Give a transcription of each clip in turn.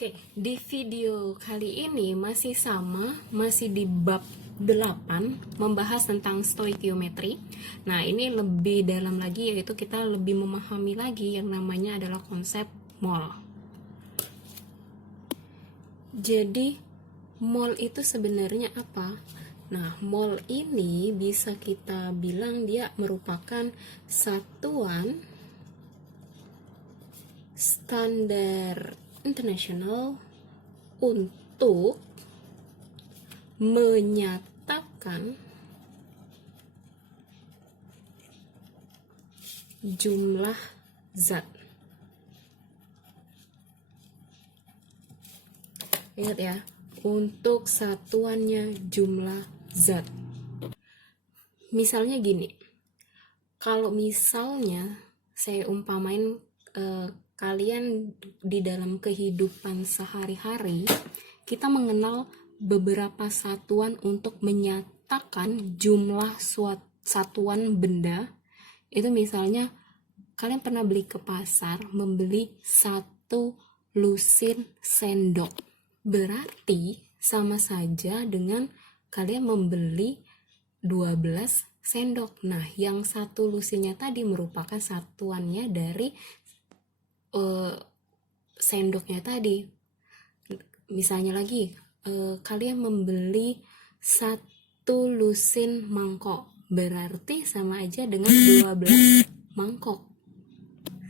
Oke, di video kali ini masih sama, masih di bab 8, membahas tentang stoikiometri. Nah, ini lebih dalam lagi, yaitu kita lebih memahami lagi yang namanya adalah konsep mol. Jadi, mol itu sebenarnya apa? Nah, mol ini bisa kita bilang dia merupakan satuan standar internasional untuk menyatakan jumlah zat. Ingat ya, untuk satuannya jumlah zat. Misalnya gini, kalau misalnya saya umpamain kalian di dalam kehidupan sehari-hari, kita mengenal beberapa satuan untuk menyatakan jumlah satuan benda. Itu misalnya kalian pernah beli ke pasar, membeli 1 lusin sendok. Berarti sama saja dengan kalian membeli 12 sendok. Nah, yang 1 lusinnya tadi merupakan satuannya dari sendoknya tadi. Misalnya lagi, kalian membeli 1 lusin mangkok, berarti sama aja dengan 12 mangkok.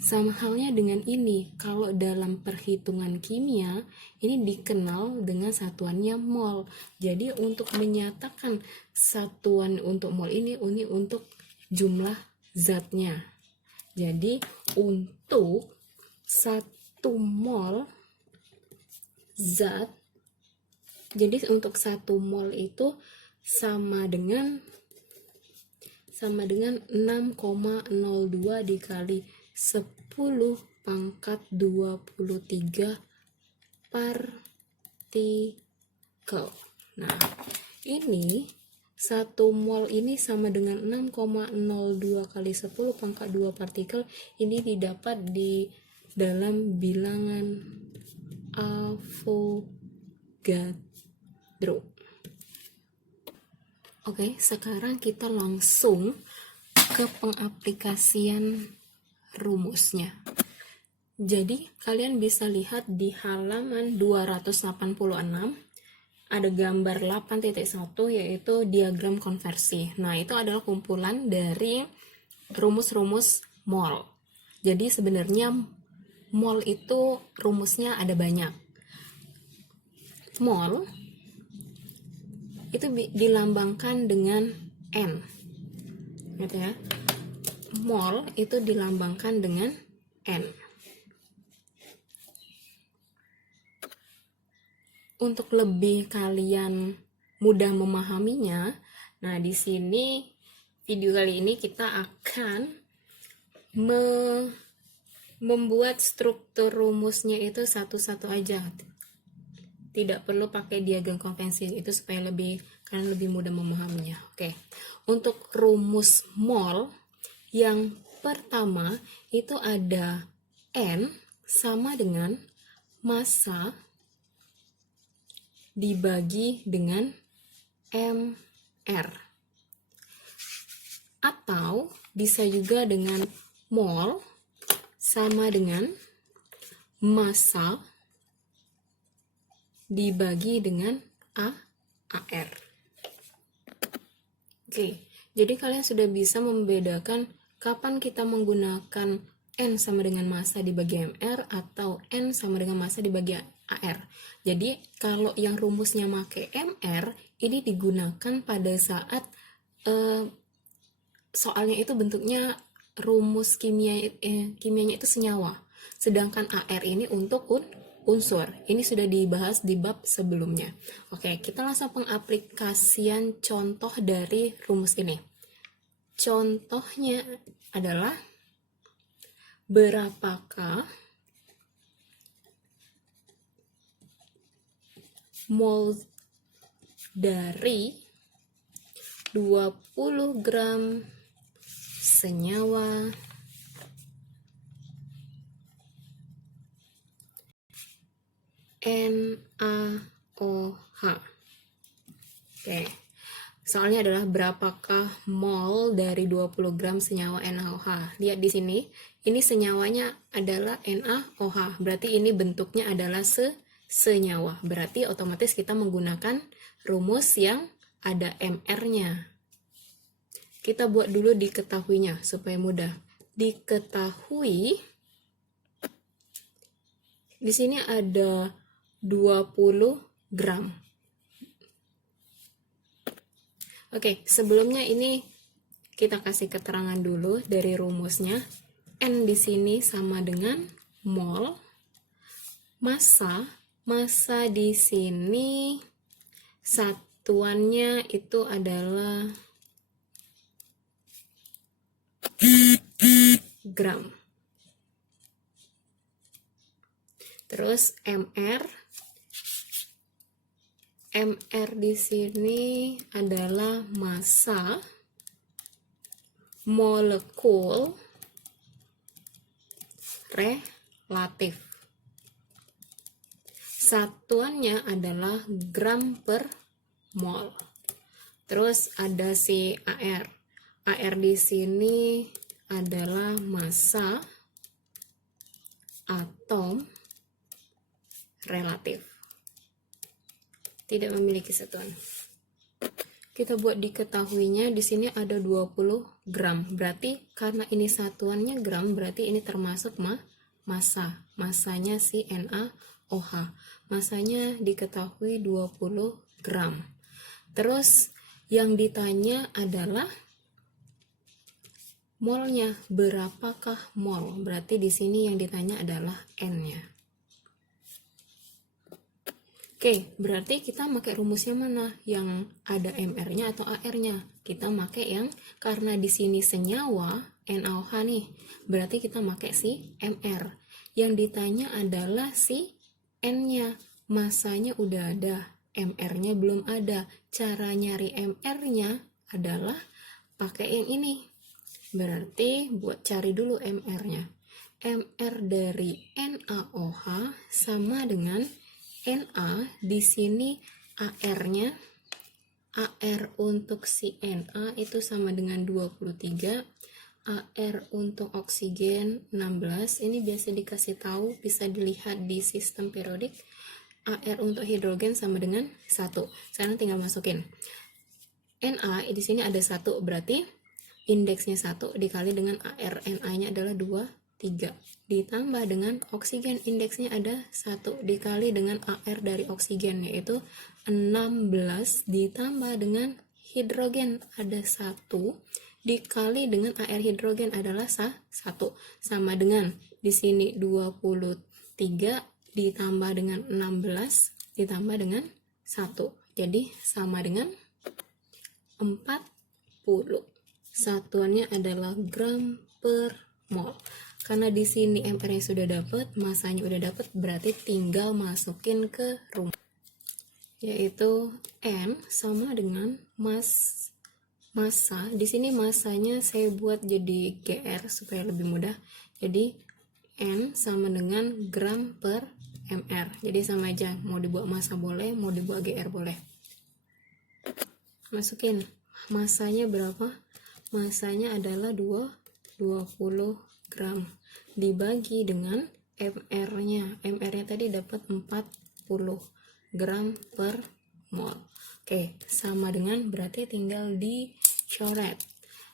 Sama halnya dengan ini, kalau dalam perhitungan kimia, ini dikenal dengan satuannya mol. Jadi untuk menyatakan satuan untuk mol ini untuk jumlah zatnya. Jadi untuk 1 mol zat, jadi untuk 1 mol itu sama dengan 6,02 dikali 10 pangkat 23 partikel. Nah, ini 1 mol ini sama dengan 6,02 kali 10 pangkat 2 partikel. Ini didapat di dalam bilangan Avogadro. Oke, sekarang kita langsung ke pengaplikasian rumusnya. Jadi, kalian bisa lihat di halaman 286 ada gambar 8.1 yaitu diagram konversi. Nah, itu adalah kumpulan dari rumus-rumus mol. Jadi sebenarnya mol itu rumusnya ada banyak. Mol itu dilambangkan dengan N. Gitu ya. Mol itu dilambangkan dengan N. Untuk lebih kalian mudah memahaminya, nah di sini video kali ini kita akan membuat struktur rumusnya itu satu-satu aja. Tidak perlu pakai diagram konvensi, itu supaya kalian lebih mudah memahaminya. Oke. Untuk rumus mol yang pertama itu ada N sama dengan massa dibagi dengan mR. Atau bisa juga dengan mol sama dengan massa dibagi dengan AR. Oke, jadi kalian sudah bisa membedakan kapan kita menggunakan N sama dengan massa dibagi MR atau N sama dengan massa dibagi AR. Jadi kalau yang rumusnya make MR, ini digunakan pada saat soalnya itu bentuknya rumus kimianya itu senyawa. Sedangkan AR ini untuk unsur. Ini sudah dibahas di bab sebelumnya. Oke, kita langsung pengaplikasian contoh dari rumus ini. Contohnya adalah berapakah mol dari 20 gram senyawa NaOH. Oke. Soalnya adalah berapakah mol dari 20 gram senyawa NaOH. Lihat di sini, ini senyawanya adalah NaOH. Berarti ini bentuknya adalah senyawa. Berarti otomatis kita menggunakan rumus yang ada MR-nya. Kita buat dulu diketahuinya supaya mudah. Diketahui di sini ada 20 gram. Oke, sebelumnya ini kita kasih keterangan dulu dari rumusnya. N di sini sama dengan mol. Massa di sini satuannya itu adalah gram. Terus MR di sini adalah massa molekul relatif. Satuannya adalah gram per mol. Terus ada si AR. AR di sini adalah massa atom relatif. Tidak memiliki satuan. Kita buat diketahuinya di sini ada 20 gram. Berarti karena ini satuannya gram, berarti ini termasuk massa. Massanya si NaOH. Massanya diketahui 20 gram. Terus yang ditanya adalah molnya. Berapakah mol? Berarti di sini yang ditanya adalah N-nya. Oke, berarti kita pakai rumusnya mana? Yang ada MR-nya atau AR-nya? Kita pakai yang, karena di sini senyawa NaOH nih, berarti kita pakai si MR. Yang ditanya adalah si N-nya. Masanya udah ada, MR-nya belum ada. Cara nyari MR-nya adalah pakai yang ini. Berarti buat cari dulu MR-nya. MR dari NaOH sama dengan Na, di sini AR-nya, AR untuk si Na itu sama dengan 23, AR untuk oksigen 16, ini biasa dikasih tahu, bisa dilihat di sistem periodik. AR untuk hidrogen sama dengan 1. Sekarang tinggal masukin. Na di sini ada 1, berarti indeksnya 1 dikali dengan AR, Na-nya adalah 3, ditambah dengan oksigen, indeksnya ada 1 dikali dengan AR dari oksigen, yaitu 16, ditambah dengan hidrogen ada 1 dikali dengan AR hidrogen adalah 1, sama dengan di sini 23 ditambah dengan 16 ditambah dengan 1, jadi sama dengan 40. Satuannya adalah gram per mol. Karena di sini MR-nya sudah dapat, masanya udah dapat, berarti tinggal masukin ke rumus, yaitu N sama dengan massa. Di sini massanya saya buat jadi GR supaya lebih mudah. Jadi N sama dengan gram per MR. Jadi sama aja, mau dibuat massa boleh, mau dibuat GR boleh. Masukin massanya berapa? Massanya adalah 20 gram dibagi dengan MR-nya. MR-nya tadi dapat 40 gram per mol. Oke, sama dengan, berarti tinggal dicoret.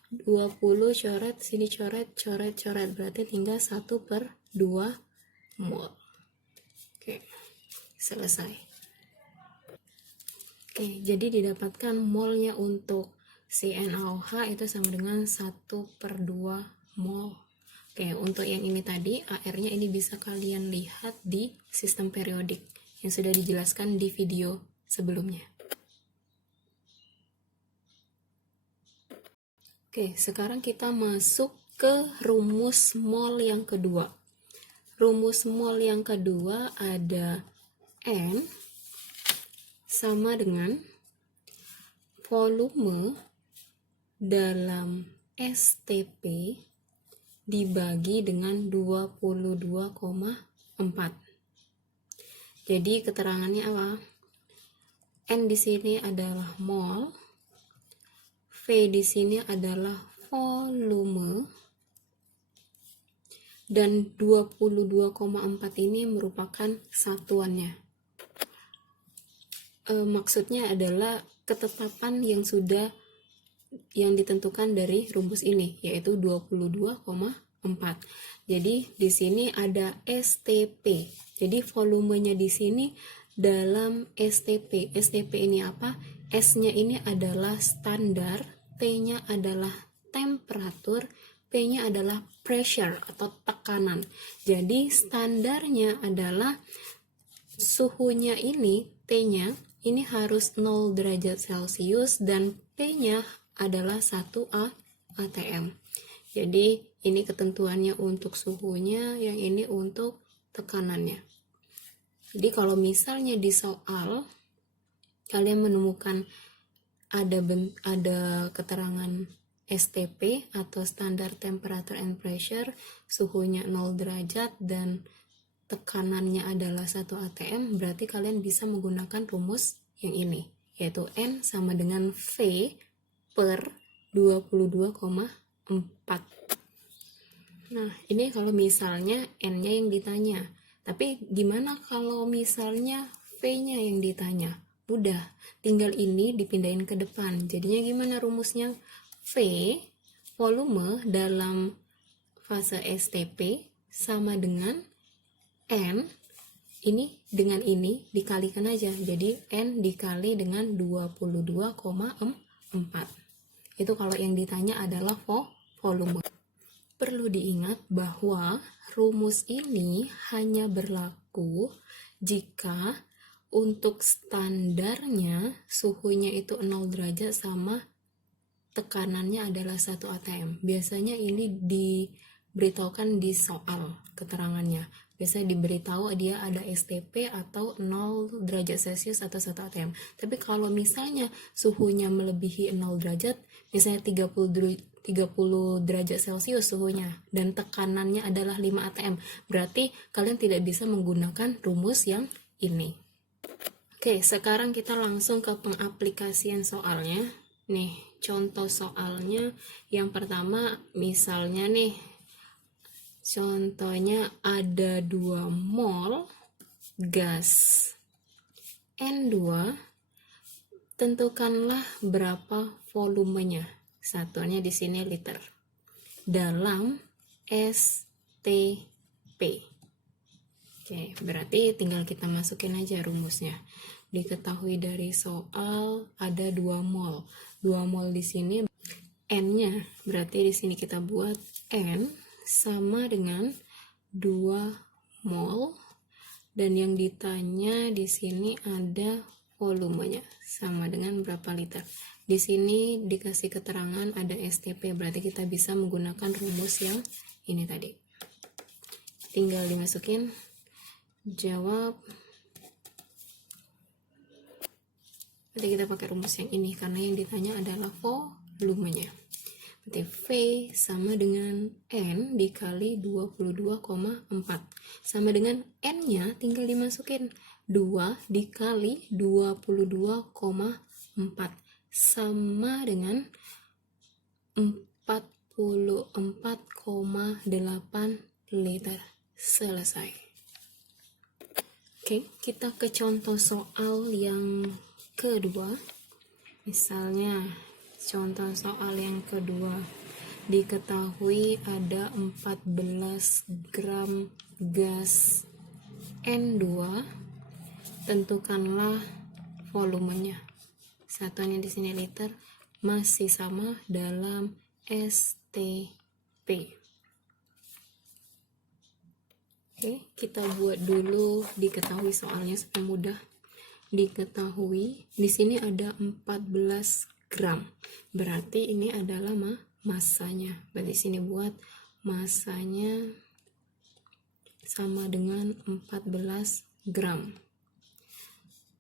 20 coret, sini coret, berarti tinggal 1/2 mol. Oke, selesai. Oke, jadi didapatkan molnya untuk si NaOH itu sama dengan 1/2 mol. Oke, untuk yang ini tadi, AR-nya ini bisa kalian lihat di sistem periodik yang sudah dijelaskan di video sebelumnya. Oke, sekarang kita masuk ke rumus mol yang kedua. Rumus mol yang kedua ada N sama dengan volume dalam STP dibagi dengan 22,4. Jadi keterangannya apa? N di sini adalah mol, V di sini adalah volume, dan 22,4 ini merupakan satuannya. Maksudnya adalah ketetapan yang ditentukan dari rumus ini, yaitu 22,4. Jadi di sini ada STP. Jadi volumenya di sini dalam STP. STP ini apa? S-nya ini adalah standar, T-nya adalah temperatur, P-nya adalah pressure atau tekanan. Jadi standarnya adalah suhunya ini, T-nya ini harus 0 derajat Celcius dan P-nya adalah 1 atm. Jadi ini ketentuannya untuk suhunya, yang ini untuk tekanannya. Jadi kalau misalnya di soal kalian menemukan ada keterangan STP atau standar temperature and pressure, suhunya 0 derajat dan tekanannya adalah 1 atm, berarti kalian bisa menggunakan rumus yang ini, yaitu N sama dengan V per 22,4. Nah, ini kalau misalnya N-nya yang ditanya. Tapi gimana kalau misalnya V-nya yang ditanya? Udah, tinggal ini dipindahin ke depan. Jadinya gimana rumusnya? V, volume dalam fase STP sama dengan N, ini dengan ini dikalikan aja. Jadi N dikali dengan 22,4. Itu kalau yang ditanya adalah volume. Perlu diingat bahwa rumus ini hanya berlaku jika untuk standarnya suhunya itu 0 derajat sama tekanannya adalah 1 atm. Biasanya ini diberitahukan di soal keterangannya. Biasanya diberitahu dia ada STP atau 0 derajat Celcius atau 1 atm. Tapi kalau misalnya suhunya melebihi 0 derajat, misalnya 30 derajat Celcius suhunya dan tekanannya adalah 5 atm, berarti kalian tidak bisa menggunakan rumus yang ini. Oke, sekarang kita langsung ke pengaplikasian soalnya. Nih, contoh soalnya yang pertama, misalnya nih, contohnya ada 2 mol gas N2, tentukanlah berapa volumenya. Satuannya di sini liter dalam STP. Oke, berarti tinggal kita masukin aja rumusnya. Diketahui dari soal ada 2 mol. 2 mol di sini N-nya, berarti di sini kita buat N sama dengan 2 mol, dan yang ditanya di sini ada volumenya sama dengan berapa liter. Di sini dikasih keterangan ada STP, berarti kita bisa menggunakan rumus yang ini tadi. Tinggal dimasukin, jawab. Nanti kita pakai rumus yang ini karena yang ditanya adalah volumenya. Berarti V sama dengan N dikali 22,4. Sama dengan N-nya tinggal dimasukin 2 dikali 22,4 sama dengan 44,8 liter. Selesai. Oke, kita ke contoh soal yang kedua. Misalnya contoh soal yang kedua, diketahui ada 14 gram gas N2, tentukanlah volumenya. Satuannya di sini liter, masih sama dalam STP. Oke, kita buat dulu diketahui soalnya supaya mudah. Diketahui di sini ada 14 gram. Berarti ini adalah masanya. Berarti sini buat masanya sama dengan 14 gram.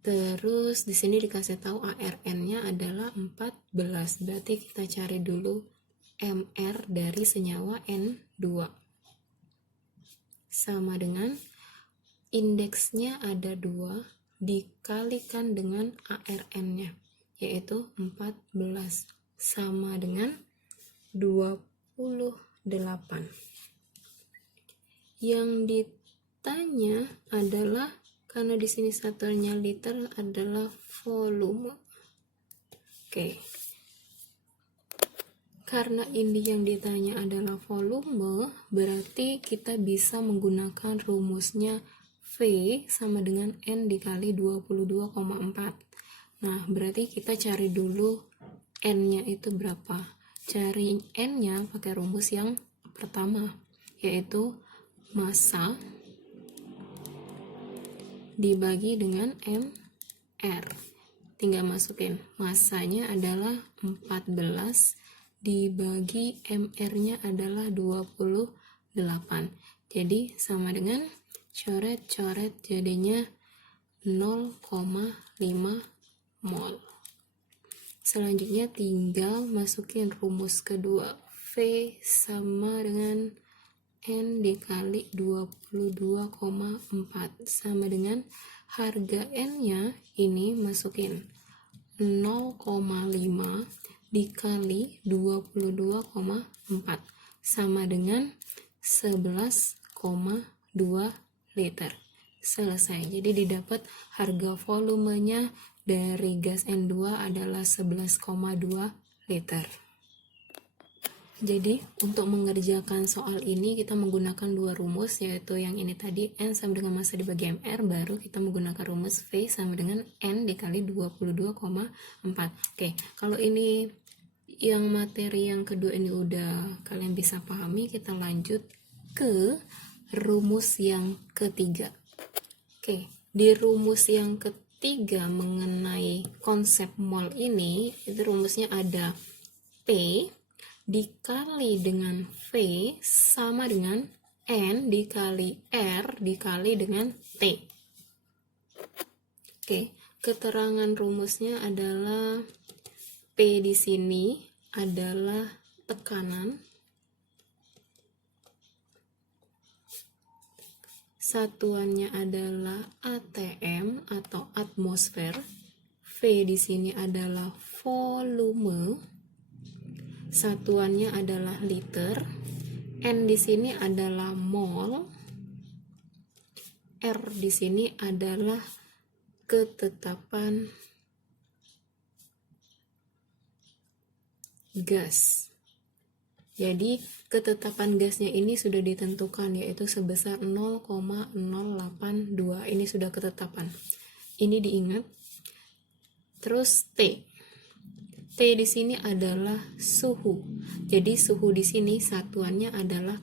Terus di sini dikasih tahu ARN-nya adalah 14. Berarti kita cari dulu MR dari senyawa N2. Sama dengan indeksnya ada 2 dikalikan dengan ARN-nya, yaitu 14, sama dengan 28. Yang ditanya adalah, karena di sini satuannya liter, adalah volume. Oke. Karena ini yang ditanya adalah volume, berarti kita bisa menggunakan rumusnya V sama dengan N dikali 22,4. Nah, berarti kita cari dulu N-nya itu berapa. Cari N-nya pakai rumus yang pertama, yaitu massa dibagi dengan MR. Tinggal masukin, massanya adalah 14 dibagi MR-nya adalah 28. Jadi sama dengan coret-coret jadinya 0,5 mol. Selanjutnya tinggal masukin rumus kedua, V sama dengan N dikali 22,4 sama dengan harga N-nya ini masukin 0,5 dikali 22,4 sama dengan 11,2 liter. Selesai. Jadi didapat harga volumenya dari gas N2 adalah 11,2 liter. Jadi untuk mengerjakan soal ini kita menggunakan 2 rumus, yaitu yang ini tadi N sama dengan massa dibagi MR, baru kita menggunakan rumus V sama dengan N dikali 22,4. Oke, kalau ini yang materi yang kedua ini udah kalian bisa pahami, kita lanjut ke rumus yang ketiga. Oke, di rumus yang ketiga mengenai konsep mol ini, itu rumusnya ada P dikali dengan V sama dengan N dikali R dikali dengan T. Oke, keterangan rumusnya adalah P di sini adalah tekanan, satuannya adalah ATM atau atmosfer, V di sini adalah volume, satuannya adalah liter, N di sini adalah mol, R di sini adalah ketetapan gas. Jadi ketetapan gasnya ini sudah ditentukan, yaitu sebesar 0,082. Ini sudah ketetapan. Ini diingat. Terus T. T di sini adalah suhu. Jadi suhu di sini satuannya adalah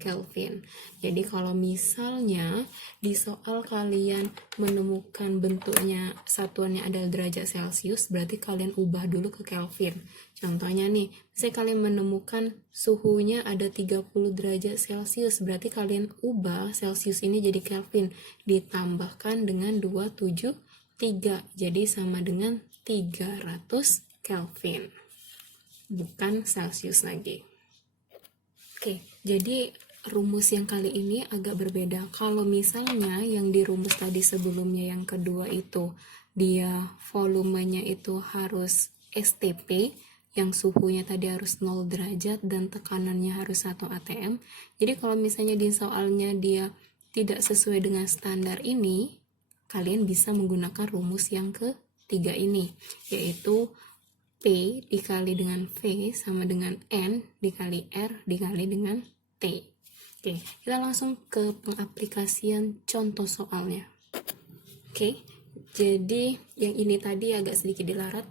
Kelvin. Jadi kalau misalnya di soal kalian menemukan bentuknya satuannya adalah derajat Celcius, berarti kalian ubah dulu ke Kelvin. Contohnya nih, misalnya kalian menemukan suhunya ada 30 derajat Celcius, berarti kalian ubah Celcius ini jadi Kelvin, ditambahkan dengan 273, jadi sama dengan 300 Kelvin, bukan Celcius lagi. Oke, jadi rumus yang kali ini agak berbeda. Kalau misalnya yang di rumus tadi sebelumnya yang kedua itu dia volumenya itu harus STP, yang suhunya tadi harus 0 derajat dan tekanannya harus 1 atm. Jadi kalau misalnya di soalnya dia tidak sesuai dengan standar ini, kalian bisa menggunakan rumus yang ketiga ini, yaitu P dikali dengan V sama dengan N dikali R dikali dengan T. Oke, kita langsung ke pengaplikasian contoh soalnya. Oke, jadi yang ini tadi agak sedikit dilarat,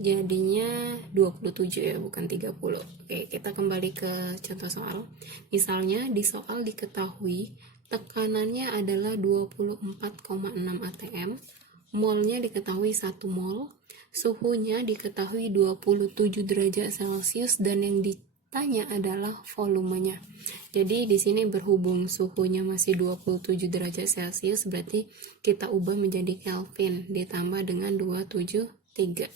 jadinya 27 ya, bukan 30. Oke, kita kembali ke contoh soal. Misalnya di soal diketahui tekanannya adalah 24,6 atm, molnya diketahui 1 mol, suhunya diketahui 27 derajat Celcius, dan yang ditanya adalah volumenya. Jadi di sini berhubung suhunya masih 27 derajat Celcius, berarti kita ubah menjadi Kelvin ditambah dengan 273.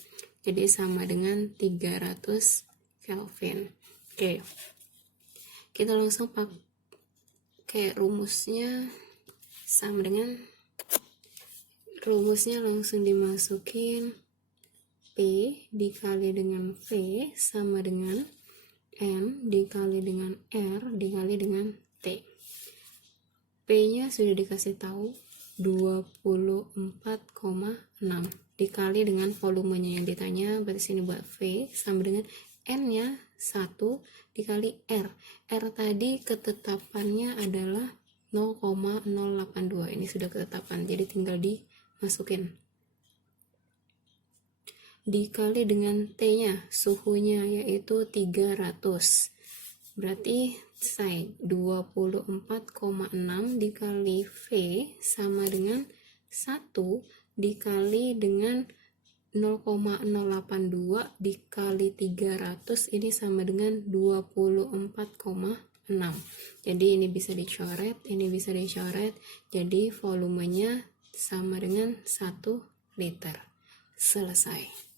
Jadi sama dengan 300 Kelvin. Oke. Kita langsung pakai rumusnya sama dengan rumusnya langsung dimasukin, P dikali dengan V sama dengan N dikali dengan R dikali dengan T. P nya sudah dikasih tahu 24,6 dikali dengan volumenya yang ditanya, berarti sini buat V sama dengan N nya 1 dikali R. R tadi ketetapannya adalah 0,082, ini sudah ketetapan, jadi tinggal dimasukin. Dikali dengan T nya, suhunya yaitu 300, berarti saya 24,6 dikali V sama dengan 1 dikali dengan 0,082 dikali 300, ini sama dengan 24,6. Jadi ini bisa dicoret, ini bisa dicoret, jadi volumenya sama dengan 1 liter. Selesai.